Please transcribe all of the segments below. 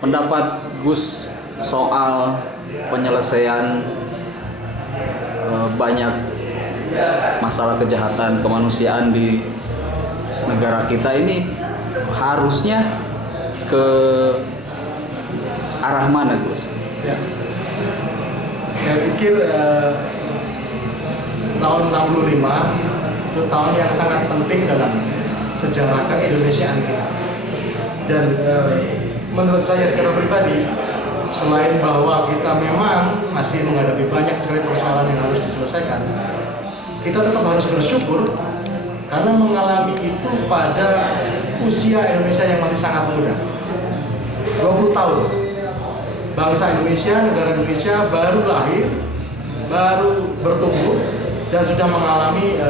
pendapat Gus soal penyelesaian banyak masalah kejahatan kemanusiaan di negara kita ini harusnya ke arah mana, Gus? Ya. Saya pikir tahun 65 itu tahun yang sangat penting dalam sejarah keindonesiaan kita. Dan menurut saya secara pribadi, selain bahwa kita memang masih menghadapi banyak sekali persoalan yang harus diselesaikan, kita tetap harus bersyukur karena mengalami itu pada usia Indonesia yang masih sangat muda. 20 tahun. Bangsa Indonesia, negara Indonesia baru lahir, baru bertumbuh, dan sudah mengalami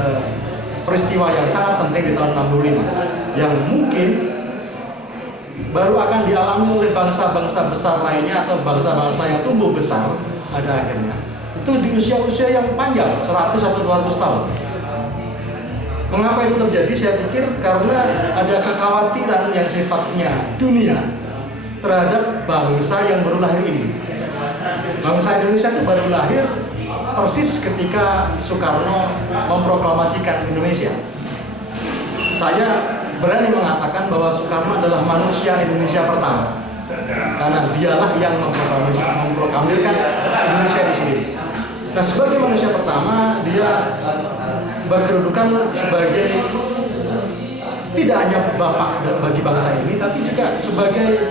peristiwa yang sangat penting di tahun 65 yang mungkin baru akan dialami oleh bangsa-bangsa besar lainnya atau bangsa-bangsa yang tumbuh besar pada akhirnya. Itu di usia-usia yang panjang, 100 atau 200 tahun. Mengapa itu terjadi? Saya pikir karena ada kekhawatiran yang sifatnya dunia terhadap bangsa yang baru lahir ini. Bangsa Indonesia itu baru lahir persis ketika Soekarno memproklamasikan Indonesia. Saya berani mengatakan bahwa Soekarno adalah manusia Indonesia pertama, karena dialah yang memproklamirkan Indonesia itu sendiri. Nah, sebagai manusia pertama, dia berkedudukan sebagai tidak hanya bapak bagi bangsa ini, tapi juga sebagai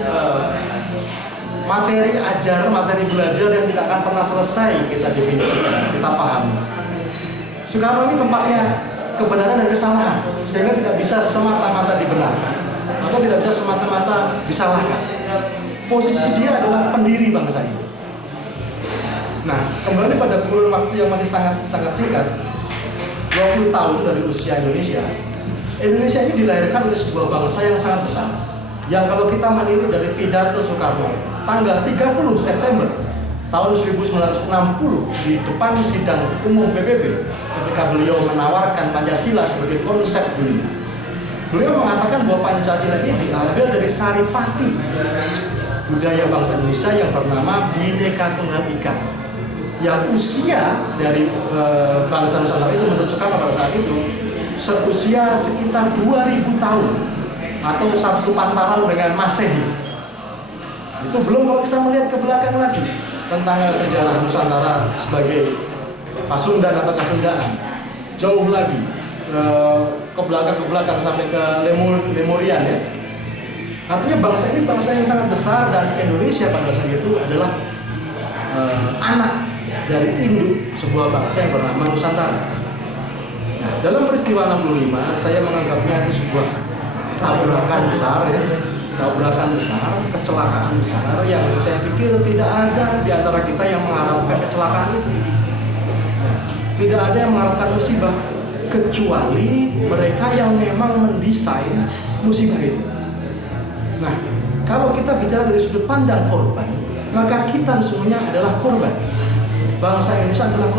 materi ajar, materi belajar yang tidak akan pernah selesai kita definisikan, kita pahami. Soekarno ini tempatnya kebenaran dan kesalahan, sehingga tidak bisa semata-mata dibenarkan atau tidak bisa semata-mata disalahkan. Posisi dia adalah pendiri bangsa ini. Nah, kembali pada kurun waktu yang masih sangat singkat, 20 tahun dari usia Indonesia. Indonesia ini dilahirkan oleh sebuah bangsa yang sangat besar. Yang kalau kita meniru dari pidato Soekarno, tanggal 30 September tahun 1960 di depan sidang umum PBB, ketika beliau menawarkan Pancasila sebagai konsep dunia. Beliau mengatakan bahwa Pancasila ini diambil dari saripati budaya bangsa Indonesia yang bernama Bhinneka Tunggal Ika. Yang usia dari bangsa Nusantara itu menurut Soekarno pada saat itu seusia sekitar 2000 tahun atau satu pantaran dengan Masehi. Itu belum kalau kita melihat ke belakang lagi tentang sejarah Nusantara sebagai Pasundan atau Kasundaan. Jauh lagi ke belakang sampai ke Lemurian ya. Artinya bangsa ini bangsa yang sangat besar, dan Indonesia pada saat itu adalah anak dari induk sebuah bangsa yang bernama Nusantara. Nah, dalam peristiwa 65 saya menganggapnya itu sebuah tabrakan besar ya. Tabrakan besar, kecelakaan besar yang saya pikir tidak ada di antara kita yang mengharapkan kecelakaan itu. Tidak ada yang mengharapkan musibah kecuali mereka yang memang mendesain musibah itu. Nah, kalau kita bicara dari sudut pandang korban, maka kita sesungguhnya adalah korban. Bangsa Indonesia adalah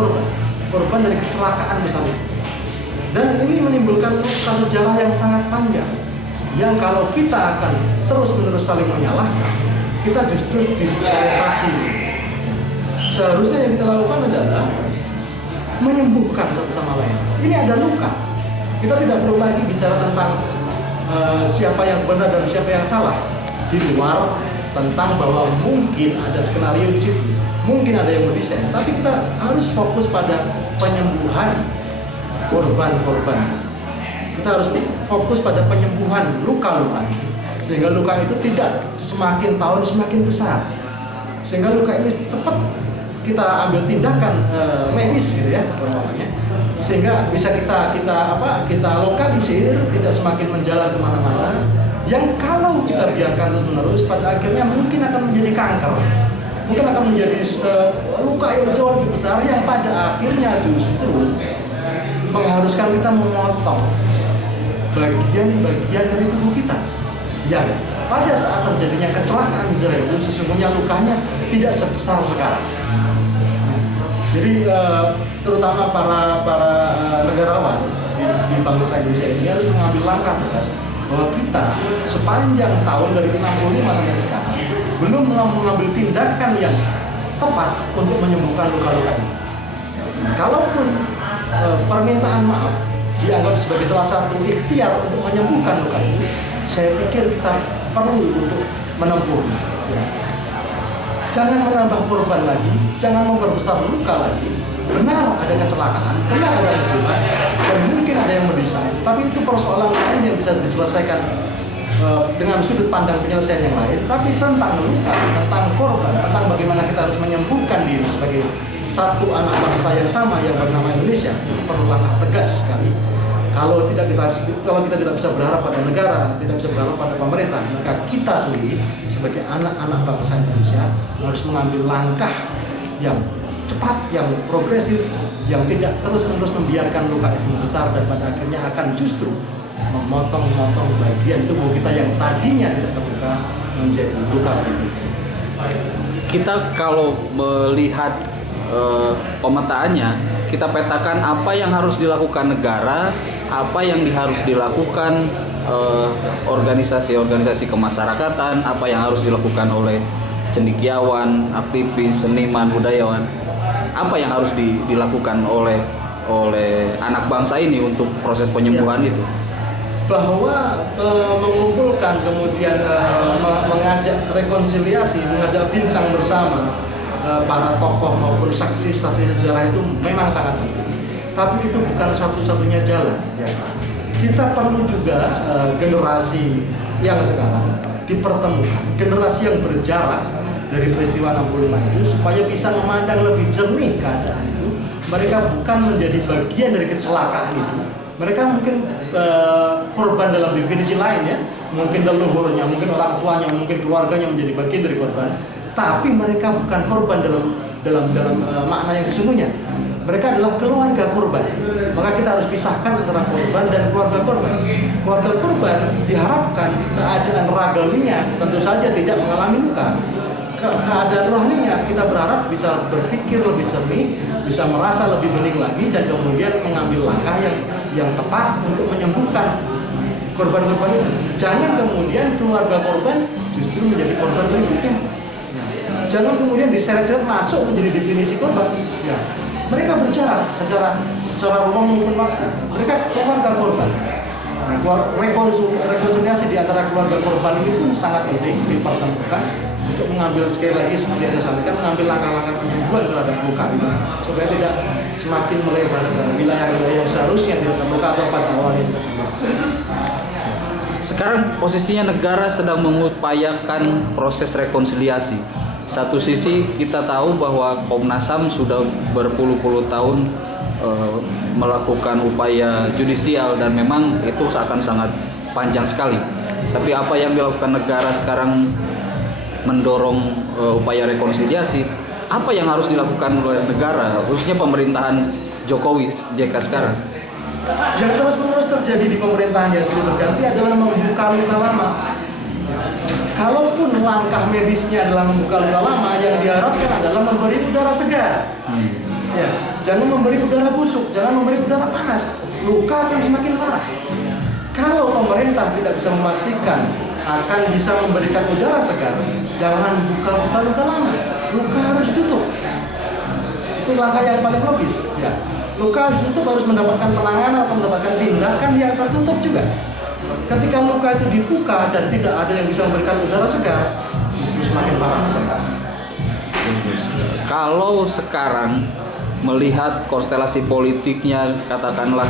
korban dari kecelakaan besar itu. Dan ini menimbulkan luka sejarah yang sangat panjang, yang kalau kita akan terus-menerus saling menyalahkan, kita justru diskreditasi. Seharusnya yang kita lakukan adalah menyembuhkan satu sama lain. Ini ada luka. Kita tidak perlu lagi bicara tentang siapa yang benar dan siapa yang salah, di luar tentang bahwa mungkin ada skenario di situ, mungkin ada yang mendesain, tapi kita harus fokus pada penyembuhan korban-korban. Kita harus fokus pada penyembuhan luka-luka ini, sehingga luka itu tidak semakin tahun semakin besar, sehingga luka ini cepat kita ambil tindakan medis gitu ya, sehingga bisa kita lokalisir, tidak semakin menjalar kemana-mana. Yang kalau kita biarkan terus-menerus, pada akhirnya mungkin akan menjadi kanker, mungkin akan menjadi luka yang jauh lebih besar, yang pada akhirnya justru mengharuskan kita memotong bagian-bagian dari tubuh kita yang pada saat terjadinya kecelakaan sejarah itu sesungguhnya lukanya tidak sebesar sekarang. Jadi terutama para negarawan di bangsa Indonesia ini harus mengambil langkah tegas bahwa kita sepanjang tahun dari 65 sampai sekarang belum mengambil tindakan yang tepat untuk menyembuhkan luka-luka ini. Kalaupun permintaan maaf dianggap sebagai salah satu ikhtiar untuk menyembuhkan luka ini, saya pikir kita perlu untuk menempuhnya. Ya. Jangan menambah korban lagi, jangan memperbesar luka lagi. Benar ada kecelakaan, benar ada musibah, dan mungkin ada yang mendesain. Tapi itu persoalan lain yang bisa diselesaikan dengan sudut pandang penyelesaian yang lain. Tapi tentang luka, tentang korban, tentang bagaimana kita harus menyembuhkan diri sebagai satu anak bangsa yang sama yang bernama Indonesia, itu perlu langkah tegas sekali. Kalau kita tidak bisa berharap pada negara, tidak bisa berharap pada pemerintah, maka kita sendiri sebagai anak-anak bangsa Indonesia harus mengambil langkah yang cepat, yang progresif, yang tidak terus-menerus membiarkan luka itu besar dan pada akhirnya akan justru memotong-motong bagian tubuh kita yang tadinya tidak terluka menjadi luka berikutnya. Kita kalau melihat pemetaannya, kita petakan apa yang harus dilakukan negara, apa yang harus dilakukan organisasi-organisasi kemasyarakatan, apa yang harus dilakukan oleh cendekiawan, aktivis, seniman, budayawan, apa yang harus dilakukan oleh anak bangsa ini untuk proses penyembuhan itu. Bahwa mengumpulkan kemudian mengajak rekonsiliasi, mengajak bincang bersama para tokoh maupun saksi-saksi sejarah itu memang sangat penting. Tapi itu bukan satu-satunya jalan. Ya. Kita perlu juga generasi yang sekarang dipertemukan, generasi yang berjarak dari peristiwa 65 itu supaya bisa memandang lebih jernih keadaan itu. Mereka bukan menjadi bagian dari kecelakaan itu. Mereka mungkin korban dalam definisi lain ya, mungkin leluhurnya, mungkin orang tuanya, mungkin keluarganya menjadi bagian dari korban. Tapi mereka bukan korban dalam makna yang sesungguhnya. Mereka adalah keluarga korban. Maka kita harus pisahkan antara korban dan keluarga korban. Keluarga korban diharapkan keadaan ragawinya tentu saja tidak mengalami luka. Keadaan rohaninya kita berharap bisa berpikir lebih jernih, bisa merasa lebih bening lagi, dan kemudian mengambil langkah yang tepat untuk menyembuhkan korban-korban itu. Jangan kemudian keluarga korban justru menjadi korban berikutnya. Jangan kemudian diseret-seret masuk menjadi definisi korban. Ya. Mereka berjarak secara ruang maupun waktu. Mereka keluarga korban. Nah, rekonsiliasi di antara keluarga korban ini pun sangat penting dipertemukan untuk mengambil, sekali lagi seperti yang saya sampaikan, mengambil langkah-langkah penyembuhan terhadap luka ini supaya tidak semakin melebar ke wilayah-wilayah yang seharusnya tidak terluka atau pada awalnya. Sekarang posisinya negara sedang mengupayakan proses rekonsiliasi. Satu sisi kita tahu bahwa Komnas HAM sudah berpuluh-puluh tahun melakukan upaya judisial dan memang itu akan sangat panjang sekali. Tapi apa yang dilakukan negara sekarang mendorong upaya rekonsiliasi, apa yang harus dilakukan oleh negara, khususnya pemerintahan Jokowi JK sekarang? Yang terus-menerus terjadi di pemerintahan yang silih berganti adalah membuka luka lama. Kalaupun langkah medisnya adalah membuka luka lama, yang diharapkan adalah memberi udara segar. Ya, jangan memberi udara busuk, jangan memberi udara panas. Luka akan semakin parah. Kalau pemerintah tidak bisa memastikan akan bisa memberikan udara segar, jangan buka luka lama. Luka harus ditutup. Itu langkah yang paling logis. Ya. Luka harus ditutup, harus mendapatkan penanganan atau mendapatkan tindakan yang tertutup juga. Ketika luka itu dibuka dan tidak ada yang bisa memberikan udara segar, justru semakin parah. Kalau sekarang melihat konstelasi politiknya katakanlah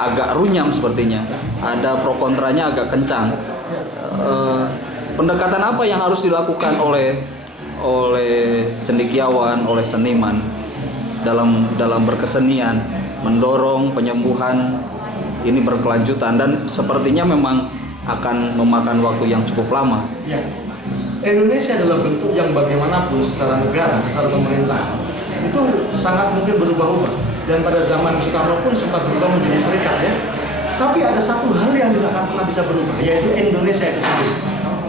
agak runyam sepertinya, ada pro kontranya agak kencang. Pendekatan apa yang harus dilakukan oleh cendekiawan, oleh seniman dalam berkesenian mendorong penyembuhan ini berkelanjutan, dan sepertinya memang akan memakan waktu yang cukup lama. Ya. Indonesia adalah bentuk yang bagaimanapun secara negara, secara pemerintah itu sangat mungkin berubah-ubah, dan pada zaman Soekarno pun sempat berubah menjadi serikat ya. Tapi ada satu hal yang tidak akan pernah bisa berubah, yaitu Indonesia itu sendiri.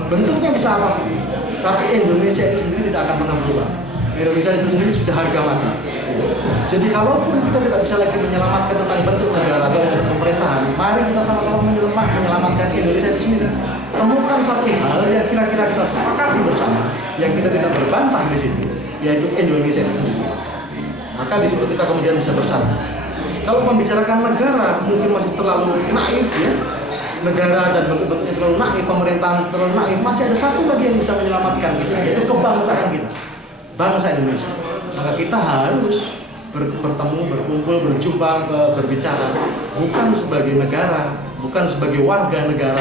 Bentuknya bisa apapun, tapi Indonesia itu sendiri tidak akan pernah berubah. Indonesia itu sendiri sudah harga mati. Jadi kalaupun kita tidak bisa lagi menyelamatkan tentang bentuk negara atau pemerintahan, mari kita sama-sama menyelamatkan Indonesia itu sendiri. temukan satu hal yang kira-kira kita sepakati bersama, yang kita tidak berbantah di situ, yaitu Indonesia itu sendiri. Maka di situ kita kemudian bisa bersama. Kalau membicarakan negara mungkin masih terlalu naif ya. Negara dan bentuk-bentuknya terlalu naif, pemerintahan terlalu naif. Masih ada satu lagi yang bisa menyelamatkan kita, yaitu kebangsaan kita, bangsa Indonesia. Maka kita harus bertemu, berkumpul, berjumpa, berbicara bukan sebagai negara, bukan sebagai warga negara,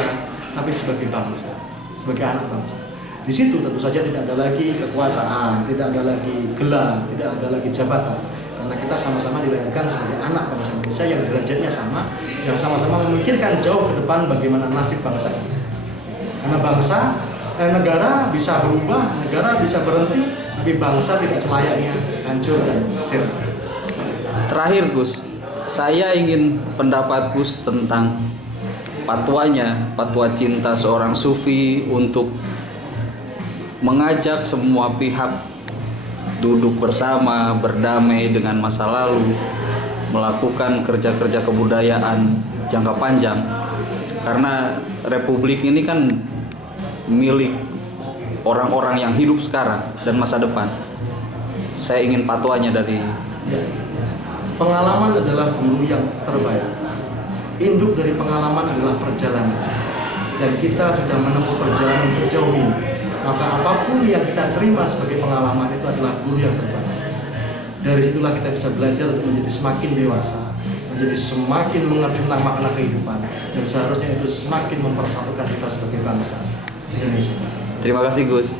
tapi sebagai bangsa, sebagai anak bangsa. Di situ tentu saja tidak ada lagi kekuasaan, tidak ada lagi gelar, tidak ada lagi jabatan, karena kita sama-sama dilahirkan sebagai anak bangsa Indonesia yang derajatnya sama, yang sama-sama memikirkan jauh ke depan bagaimana nasib bangsa ini. Karena negara bisa berubah, negara bisa berhenti, tapi bangsa tidak selayaknya hancur dan sirna. Terakhir Gus, saya ingin pendapat Gus tentang fatwa cinta seorang sufi untuk mengajak semua pihak duduk bersama, berdamai dengan masa lalu, melakukan kerja-kerja kebudayaan jangka panjang. Karena republik ini kan milik orang-orang yang hidup sekarang dan masa depan. Saya ingin fatwanya dari... Pengalaman adalah guru yang terbaik. Induk dari pengalaman adalah perjalanan. Dan kita sudah menempuh perjalanan sejauh ini. Maka apapun yang kita terima sebagai pengalaman itu adalah guru yang terbaik. Dari situlah kita bisa belajar untuk menjadi semakin dewasa, menjadi semakin mengerti tentang makna kehidupan, dan seharusnya itu semakin mempersatukan kita sebagai bangsa Indonesia. Terima kasih Gus.